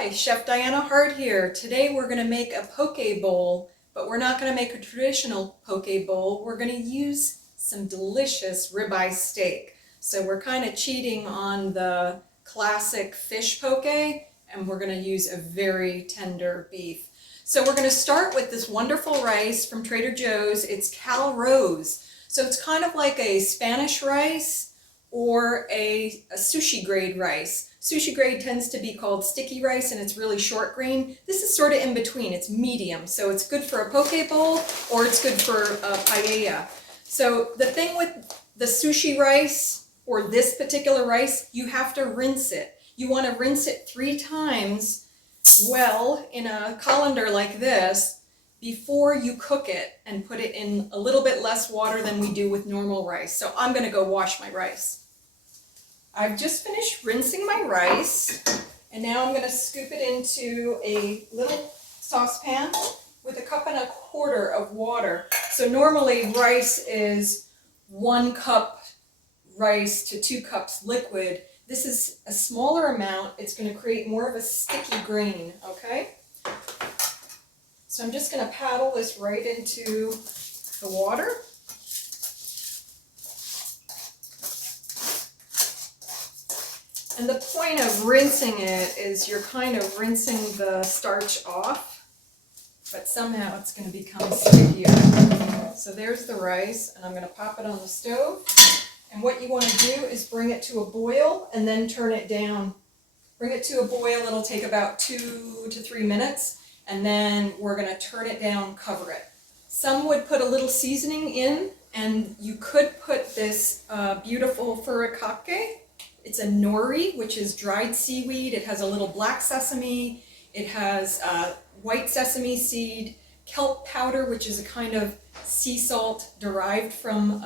Hi, Chef Diana Hart here. Today we're going to make a poke bowl, but we're not going to make a traditional poke bowl. We're going to use some delicious ribeye steak. So we're kind of cheating on the classic fish poke, and we're going to use a very tender beef. So we're going to start with this wonderful rice from Trader Joe's. It's Calrose. So it's kind of like a Spanish rice or a sushi grade rice. Sushi grade tends to be called sticky rice and it's really short grain. This is sort of in between, it's medium. So it's good for a poke bowl or it's good for a paella. So the thing with the sushi rice or this particular rice, you have to rinse it. You want to rinse it 3 times well in a colander like this before you cook it and put it in a little bit less water than we do with normal rice. So I'm going to go wash my rice. I've just finished rinsing my rice, and now I'm going to scoop it into a little saucepan with 1.25 cups of water. So normally rice is 1 cup rice to 2 cups liquid. This is a smaller amount. It's going to create more of a sticky grain, okay? So I'm just going to paddle this right into the water. And the point of rinsing it is you're kind of rinsing the starch off, but somehow it's going to become stickier. So there's the rice, and I'm going to pop it on the stove. And what you want to do is bring it to a boil and then turn it down. Bring it to a boil, it'll take about 2 to 3 minutes, and then we're going to turn it down, cover it. Some would put a little seasoning in, and you could put this beautiful Furikake. It's a Nori, which is dried seaweed. It has a little black sesame. It has white sesame seed, kelp powder, which is a kind of sea salt derived from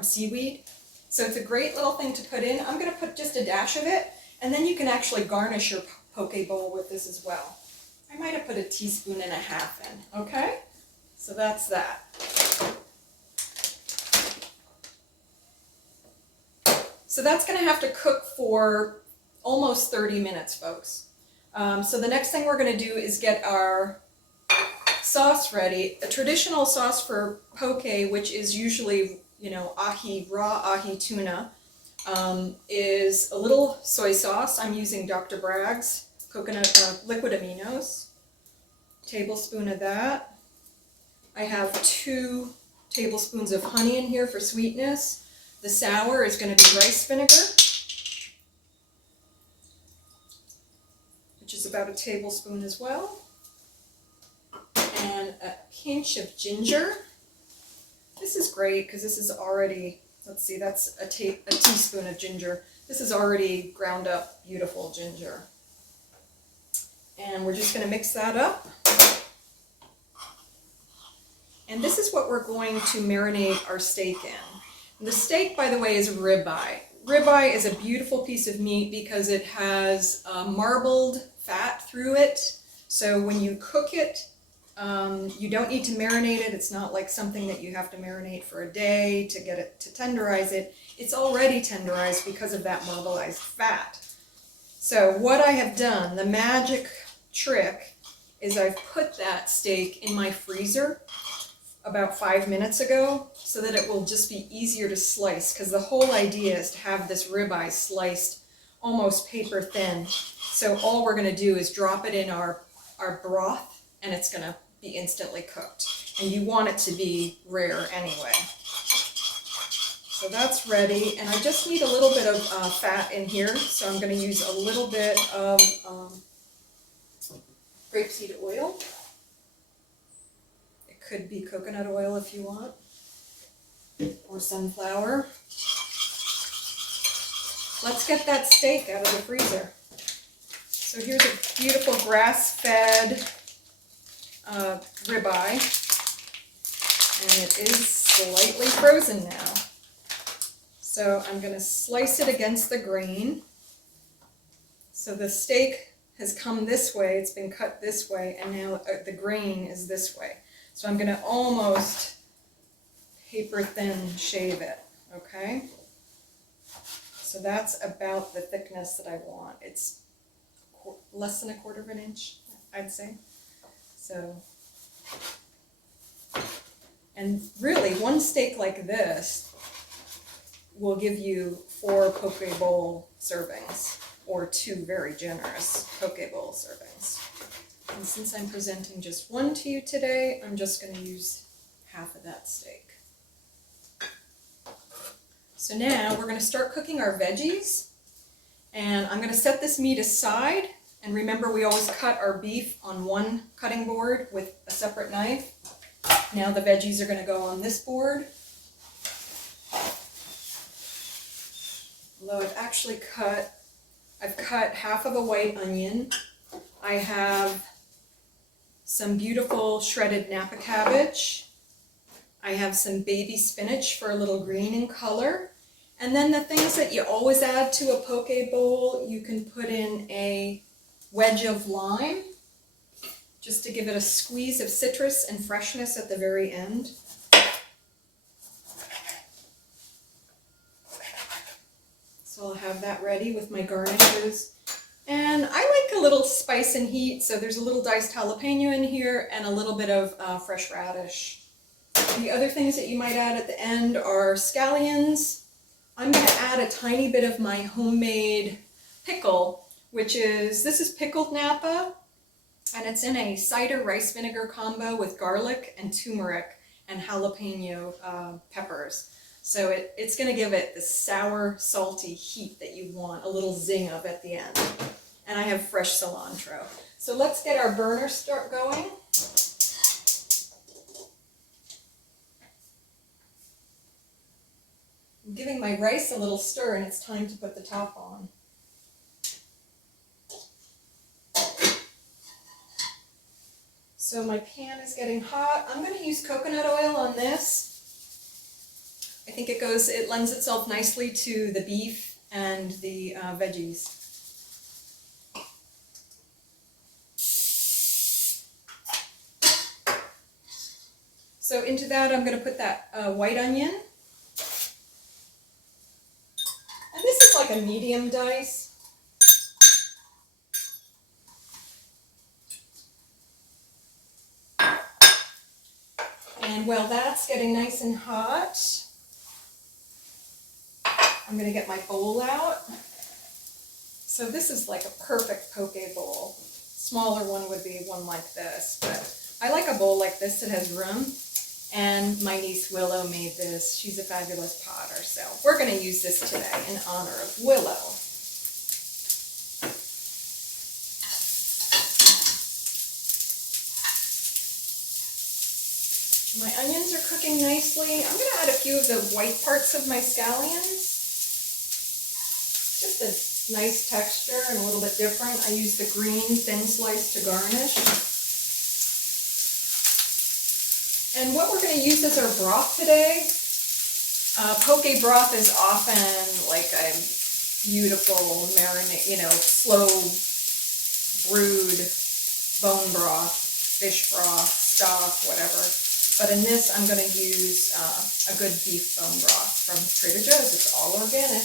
seaweed. So it's a great little thing to put in. I'm going to put just a dash of it, and then you can actually garnish your poke bowl with this as well. I might have put 1.5 teaspoons in, okay? So that's that. So that's going to have to cook for almost 30 minutes, folks. So the next thing we're going to do is get our sauce ready. A traditional sauce for poke, which is usually, raw ahi tuna, is a little soy sauce. I'm using Dr. Bragg's coconut liquid aminos. Tablespoon of that. I have 2 tablespoons of honey in here for sweetness. The sour is going to be rice vinegar, which is about 1 tablespoon as well, and a pinch of ginger. This is great because this is already, let's see, that's a teaspoon of ginger. This is already ground up, beautiful ginger. And we're just going to mix that up. And this is what we're going to marinate our steak in. The steak, by the way, is ribeye. Ribeye is a beautiful piece of meat because it has marbled fat through it. So when you cook it, you don't need to marinate it. It's not like something that you have to marinate for a day to get it to tenderize it. It's already tenderized because of that marbleized fat. So what I have done, the magic trick, is I've put that steak in my freezer about 5 minutes ago so that it will just be easier to slice, because the whole idea is to have this ribeye sliced almost paper thin. So all we're going to do is drop it in our broth, and it's going to be instantly cooked. And you want it to be rare anyway. So that's ready, and I just need a little bit of fat in here, so I'm going to use a little bit of grapeseed oil. Could be coconut oil if you want, or sunflower. Let's get that steak out of the freezer. So here's a beautiful grass-fed ribeye, and it is slightly frozen now. So I'm going to slice it against the grain. So the steak has come this way, it's been cut this way, and now the grain is this way. So I'm going to almost paper thin shave it, okay? So that's about the thickness that I want. It's less than 1/4 inch, I'd say. So, and really one steak like this will give you 4 poke bowl servings, or 2 very generous poke bowl servings. And since I'm presenting just one to you today, I'm just going to use half of that steak. So now we're going to start cooking our veggies, and I'm going to set this meat aside. And remember, we always cut our beef on one cutting board with a separate knife. Now the veggies are going to go on this board. Although I've cut half of a white onion. I have some beautiful shredded Napa cabbage. I have some baby spinach for a little green in color. And then the things that you always add to a poke bowl, you can put in a wedge of lime, just to give it a squeeze of citrus and freshness at the very end. So I'll have that ready with my garnishes. And I like a little spice and heat, so there's a little diced jalapeno in here and a little bit of fresh radish. The other things that you might add at the end are scallions. I'm going to add a tiny bit of my homemade pickle, this is pickled Napa, and it's in a cider rice vinegar combo with garlic and turmeric and jalapeno peppers. So it's going to give it the sour, salty heat that you want, a little zing of at the end. And I have fresh cilantro. So let's get our burner start going. I'm giving my rice a little stir, and it's time to put the top on. So my pan is getting hot. I'm going to use coconut oil on this. I think it lends itself nicely to the beef and the veggies. So into that I'm going to put that white onion. And this is like a medium dice. And while that's getting nice and hot, I'm going to get my bowl out. So this is like a perfect poke bowl. Smaller one would be one like this, but I like a bowl like this that has room. And my niece Willow made this. She's a fabulous potter, so we're going to use this today in honor of Willow. My onions are cooking nicely. I'm going to add a few of the white parts of my scallions. Just a nice texture and a little bit different. I use the green thin slice to garnish. And what we're going to use as our broth today, poke broth is often like a beautiful marinade, slow brewed bone broth, fish broth, stock, whatever. But in this, I'm going to use a good beef bone broth from Trader Joe's. It's all organic.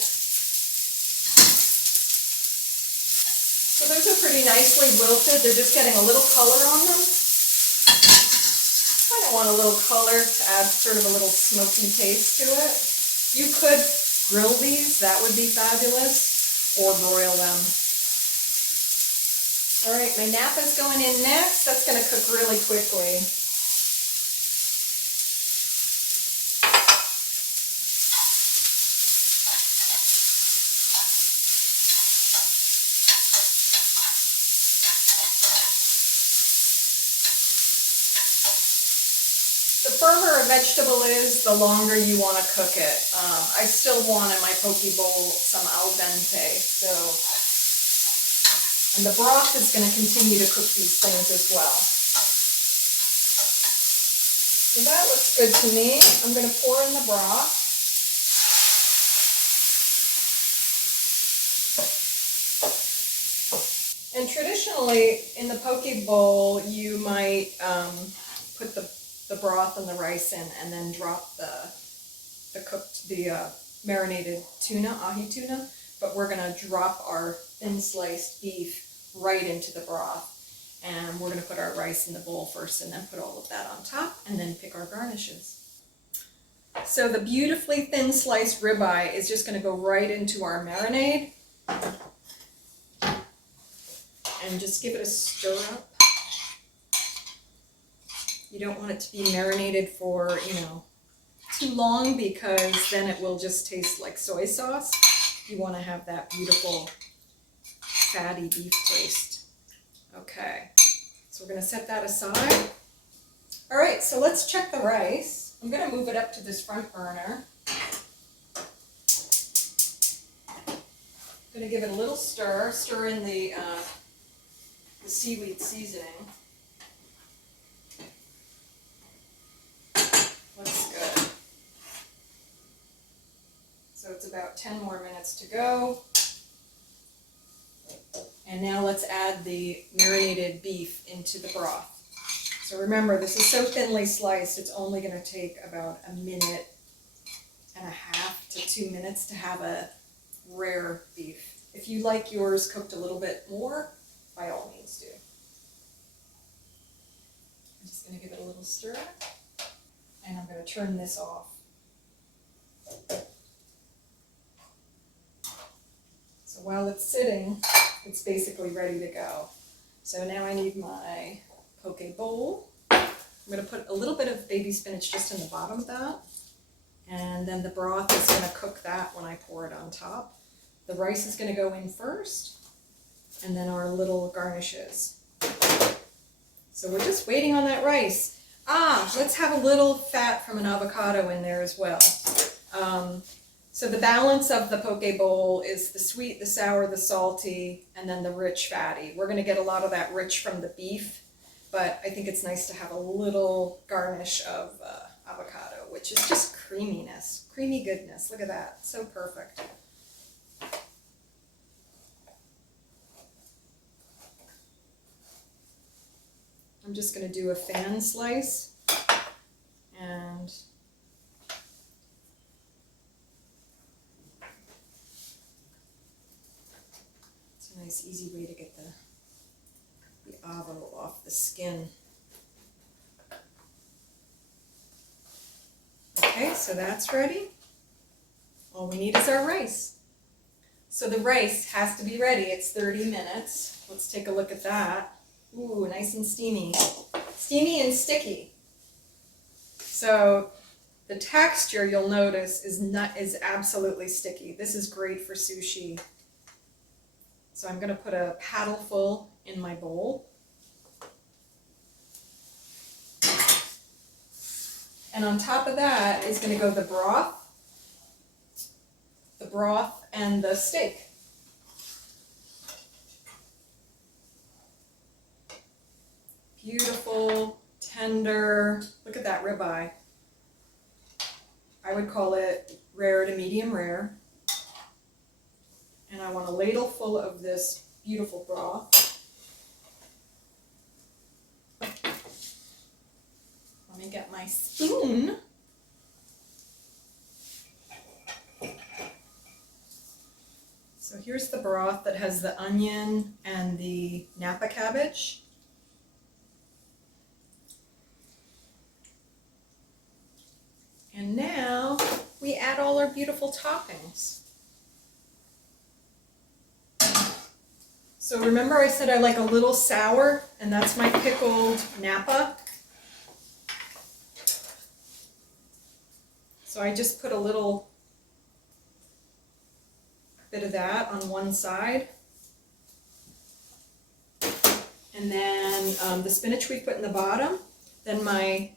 So those are pretty nicely wilted. They're just getting a little color on them. I want a little color to add sort of a little smoky taste to it. You could grill these, that would be fabulous, or broil them. All right, my Napa's going in next. That's going to cook really quickly. The firmer a vegetable is, the longer you want to cook it. I still want in my poke bowl some al dente, and the broth is going to continue to cook these things as well. So that looks good to me. I'm going to pour in the broth. And traditionally, in the poke bowl, you might put the broth and the rice in, and then drop the marinated tuna, ahi tuna. But we're going to drop our thin sliced beef right into the broth. And we're going to put our rice in the bowl first and then put all of that on top and then pick our garnishes. So the beautifully thin sliced ribeye is just going to go right into our marinade. And just give it a stir up. You don't want it to be marinated for, too long, because then it will just taste like soy sauce. You want to have that beautiful fatty beef taste. Okay, so we're going to set that aside. All right, so let's check the rice. I'm going to move it up to this front burner. I'm going to give it a little stir in the seaweed seasoning. Looks good. So it's about 10 more minutes to go. And now let's add the marinated beef into the broth. So remember, this is so thinly sliced, it's only going to take about 1.5 to 2 minutes to have a rare beef. If you like yours cooked a little bit more, by all means do. I'm just going to give it a little stir, and I'm going to turn this off. So while it's sitting, it's basically ready to go. So now I need my poke bowl. I'm going to put a little bit of baby spinach just in the bottom of that, and then the broth is going to cook that when I pour it on top. The rice is going to go in first, and then our little garnishes. So we're just waiting on that rice. Let's have a little fat from an avocado in there as well. So the balance of the poke bowl is the sweet, the sour, the salty, and then the rich fatty. We're going to get a lot of that rich from the beef, but I think it's nice to have a little garnish of avocado, which is just creaminess, creamy goodness. Look at that, so perfect. I'm just going to do a fan slice, and it's a nice easy way to get the avo off the skin. Okay, so that's ready. All we need is our rice. So the rice has to be ready. It's 30 minutes. Let's take a look at that. Ooh, nice and steamy. Steamy and sticky. So the texture, you'll notice, is absolutely sticky. This is great for sushi. So I'm going to put a paddleful in my bowl. And on top of that is going to go the broth and the steak. Beautiful, tender, look at that ribeye. I would call it rare to medium rare. And I want a ladle full of this beautiful broth. Let me get my spoon. So here's the broth that has the onion and the Napa cabbage. And now we add all our beautiful toppings. So remember I said I like a little sour, and that's my pickled Napa. So I just put a little bit of that on one side. And then the spinach we put in the bottom. Then my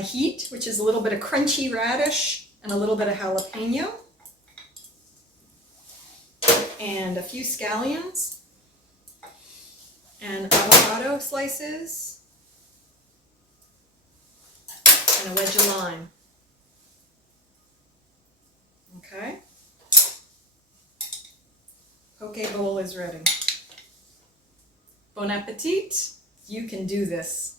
heat, which is a little bit of crunchy radish and a little bit of jalapeno. And a few scallions. And avocado slices. And a wedge of lime. Okay. Poke bowl is ready. Bon appetit. You can do this.